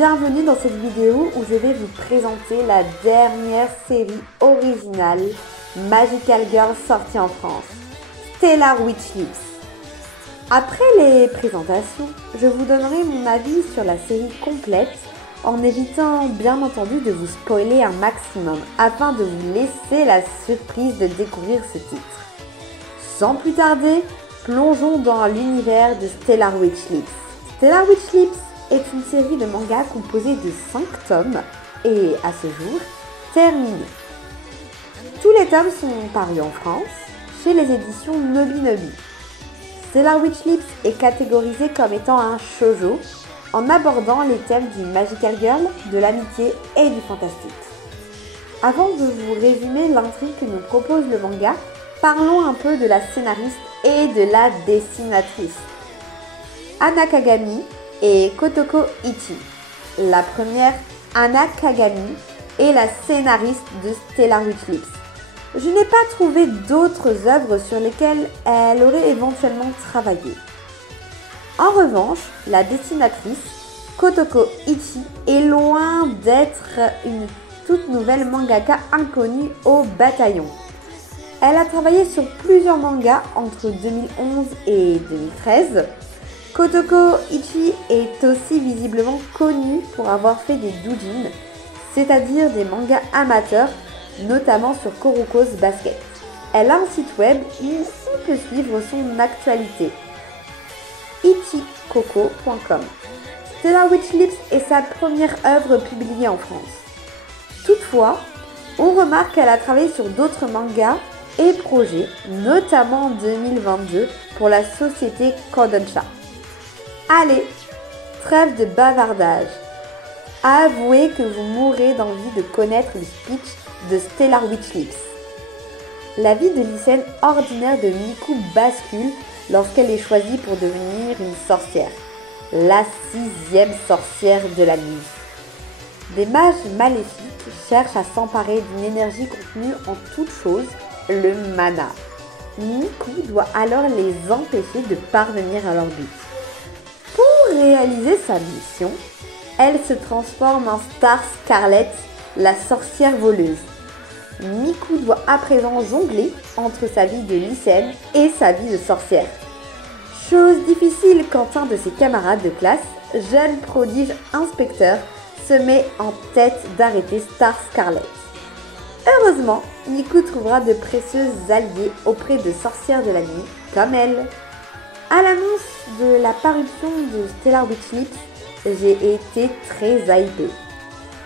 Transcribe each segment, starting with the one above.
Bienvenue dans cette vidéo où je vais vous présenter la dernière série originale Magical Girl sortie en France, Stellar Witch Lips. Après les présentations, je vous donnerai mon avis sur la série complète en évitant bien entendu de vous spoiler un maximum afin de vous laisser la surprise de découvrir ce titre. Sans plus tarder, plongeons dans l'univers de Stellar Witch Lips. Stellar Witch Lips est une série de mangas composée de 5 tomes et, à ce jour, terminée. Tous les tomes sont parus en France, chez les éditions Nobinobi. Stellar Witch Lips est catégorisé comme étant un shoujo, en abordant les thèmes du Magical Girl, de l'amitié et du fantastique. Avant de vous résumer l'intrigue que nous propose le manga, parlons un peu de la scénariste et de la dessinatrice. Anna Kagami et Kotoko Ichi. La première, Anna Kagami, est la scénariste de Stellar Witch Lips. Je n'ai pas trouvé d'autres œuvres sur lesquelles elle aurait éventuellement travaillé. En revanche, la dessinatrice, Kotoko Ichi, est loin d'être une toute nouvelle mangaka inconnue au bataillon. Elle a travaillé sur plusieurs mangas entre 2011 et 2013. Kotoko Ichi est aussi visiblement connue pour avoir fait des doujins, c'est-à-dire des mangas amateurs, notamment sur Kuroko's Basket. Elle a un site web où on peut suivre son actualité. ichikoko.com. Stellar Witch Lips est sa première œuvre publiée en France. Toutefois, on remarque qu'elle a travaillé sur d'autres mangas et projets, notamment en 2022 pour la société Kodansha. Allez, trêve de bavardage. Avouez que vous mourrez d'envie de connaître le speech de Stellar Witch Lips. La vie de lycéenne ordinaire de Miku bascule lorsqu'elle est choisie pour devenir une sorcière, la 6e sorcière de la nuit. Des mages maléfiques cherchent à s'emparer d'une énergie contenue en toute chose, le mana. Miku doit alors les empêcher de parvenir à leur but. Pour réaliser sa mission, elle se transforme en Star Scarlet, la sorcière voleuse. Miku doit à présent jongler entre sa vie de lycéenne et sa vie de sorcière. Chose difficile quand un de ses camarades de classe, jeune prodige inspecteur, se met en tête d'arrêter Star Scarlet. Heureusement, Miku trouvera de précieux alliés auprès de sorcières de la nuit, comme elle. À l'annonce de la parution de Stellar Witch Lips, j'ai été très hypée.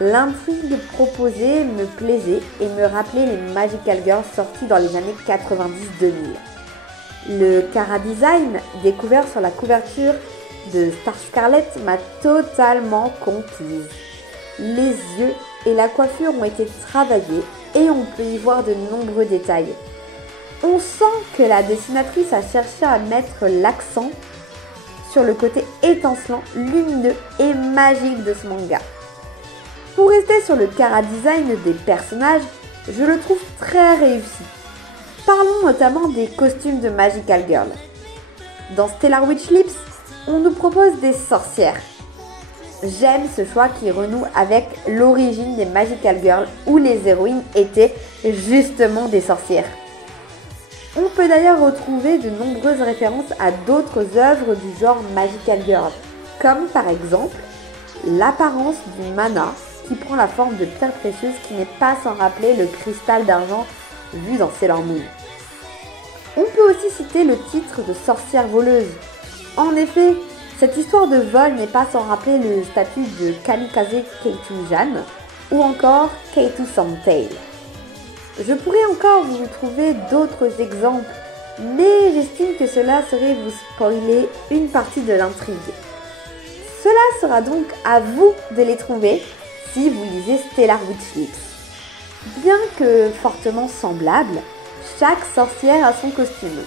L'intrigue proposée me plaisait et me rappelait les Magical Girls sorties dans les années 90-2000. Le chara-design découvert sur la couverture de Star Scarlet m'a totalement conquise. Les yeux et la coiffure ont été travaillés et on peut y voir de nombreux détails. On sent que la dessinatrice a cherché à mettre l'accent sur le côté étincelant, lumineux et magique de ce manga. Pour rester sur le chara-design des personnages, je le trouve très réussi. Parlons notamment des costumes de Magical Girl. Dans Stellar Witch Lips, on nous propose des sorcières. J'aime ce choix qui renoue avec l'origine des Magical Girls où les héroïnes étaient justement des sorcières. On peut d'ailleurs retrouver de nombreuses références à d'autres œuvres du genre Magical Girl, comme par exemple l'apparence du mana qui prend la forme de pierre précieuse qui n'est pas sans rappeler le cristal d'argent vu dans Sailor Moon. On peut aussi citer le titre de sorcière voleuse. En effet, cette histoire de vol n'est pas sans rappeler le statut de Kamikaze Keitu-jan ou encore Keitu Santail. Je pourrais encore vous trouver d'autres exemples, mais j'estime que cela serait vous spoiler une partie de l'intrigue. Cela sera donc à vous de les trouver si vous lisez Stellar Witch Lips. Bien que fortement semblable, chaque sorcière a son costume.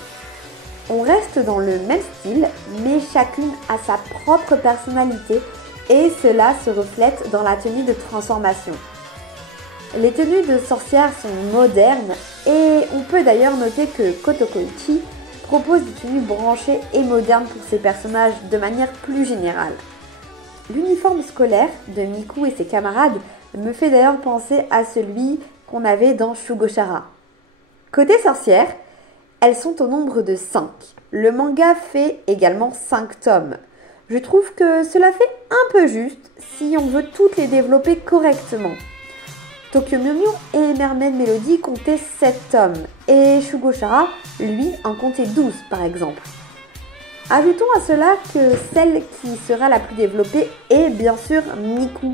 On reste dans le même style, mais chacune a sa propre personnalité et cela se reflète dans la tenue de transformation. Les tenues de sorcières sont modernes et on peut d'ailleurs noter que Kotoko Ichi propose des tenues branchées et modernes pour ses personnages de manière plus générale. L'uniforme scolaire de Miku et ses camarades me fait d'ailleurs penser à celui qu'on avait dans Shugochara. Côté sorcières, elles sont au nombre de 5. Le manga fait également 5 tomes. Je trouve que cela fait un peu juste si on veut toutes les développer correctement. Tokyo Mew Mew et Mermaid Melody comptaient 7 tomes et Shugochara, lui, en comptait 12 par exemple. Ajoutons à cela que celle qui sera la plus développée est bien sûr Miku.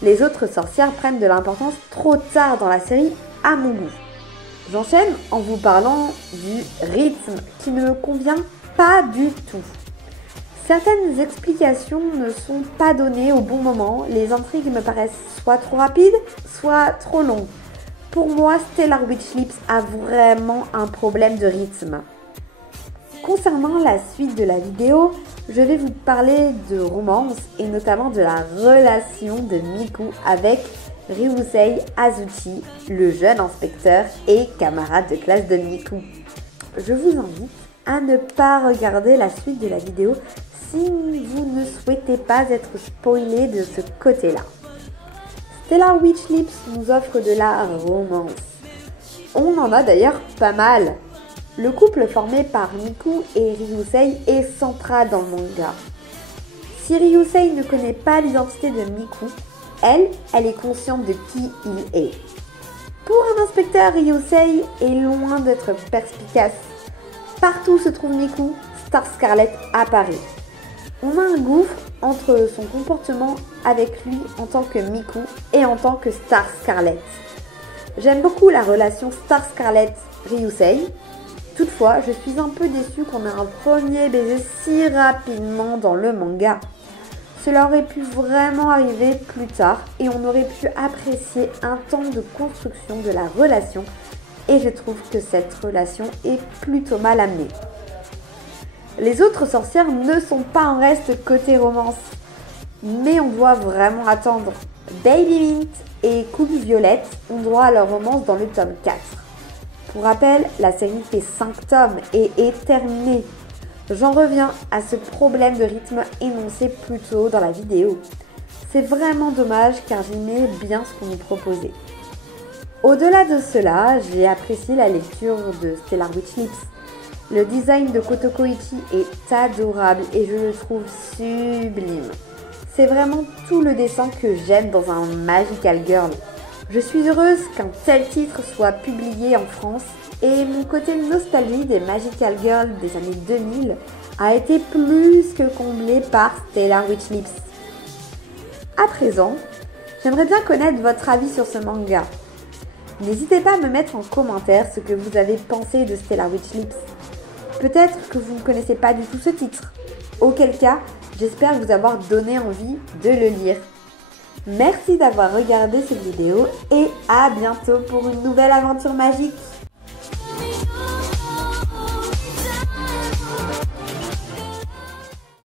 Les autres sorcières prennent de l'importance trop tard dans la série à mon goût. J'enchaîne en vous parlant du rythme qui ne me convient pas du tout. Certaines explications ne sont pas données au bon moment, les intrigues me paraissent soit trop rapides, soit trop longues. Pour moi, Stellar Witch Lips a vraiment un problème de rythme. Concernant la suite de la vidéo, je vais vous parler de romance et notamment de la relation de Miku avec Ryusei Azuchi, le jeune inspecteur et camarade de classe de Miku. Je vous invite à ne pas regarder la suite de la vidéo si vous ne souhaitez pas être spoilé de ce côté-là. Stellar Witch Lips nous offre de la romance. On en a d'ailleurs pas mal. Le couple formé par Miku et Ryusei est central dans le manga. Si Ryusei ne connaît pas l'identité de Miku, elle est consciente de qui il est. Pour un inspecteur, Ryusei est loin d'être perspicace. Partout où se trouve Miku, Star Scarlet apparaît. On a un gouffre entre son comportement avec lui en tant que Miku et en tant que Star Scarlet. J'aime beaucoup la relation Star Scarlet-Ryusei. Toutefois, je suis un peu déçue qu'on ait un premier baiser si rapidement dans le manga. Cela aurait pu vraiment arriver plus tard et on aurait pu apprécier un temps de construction de la relation et je trouve que cette relation est plutôt mal amenée. Les autres sorcières ne sont pas en reste côté romance, mais on doit vraiment attendre. Baby Mint et Coupe Violette ont droit à leur romance dans le tome 4. Pour rappel, la série fait 5 tomes et est terminée. J'en reviens à ce problème de rythme énoncé plus tôt dans la vidéo. C'est vraiment dommage car j'aimais bien ce qu'on nous proposait. Au-delà de cela, j'ai apprécié la lecture de Stellar Witch Lips. Le design de Kotoko Ichi est adorable et je le trouve sublime. C'est vraiment tout le dessin que j'aime dans un Magical Girl. Je suis heureuse qu'un tel titre soit publié en France et mon côté nostalgie des Magical Girls des années 2000 a été plus que comblé par Stellar Witch Lips. À présent, j'aimerais bien connaître votre avis sur ce manga. N'hésitez pas à me mettre en commentaire ce que vous avez pensé de Stellar Witch Lips. Peut-être que vous ne connaissez pas du tout ce titre. Auquel cas, j'espère vous avoir donné envie de le lire. Merci d'avoir regardé cette vidéo et à bientôt pour une nouvelle aventure magique.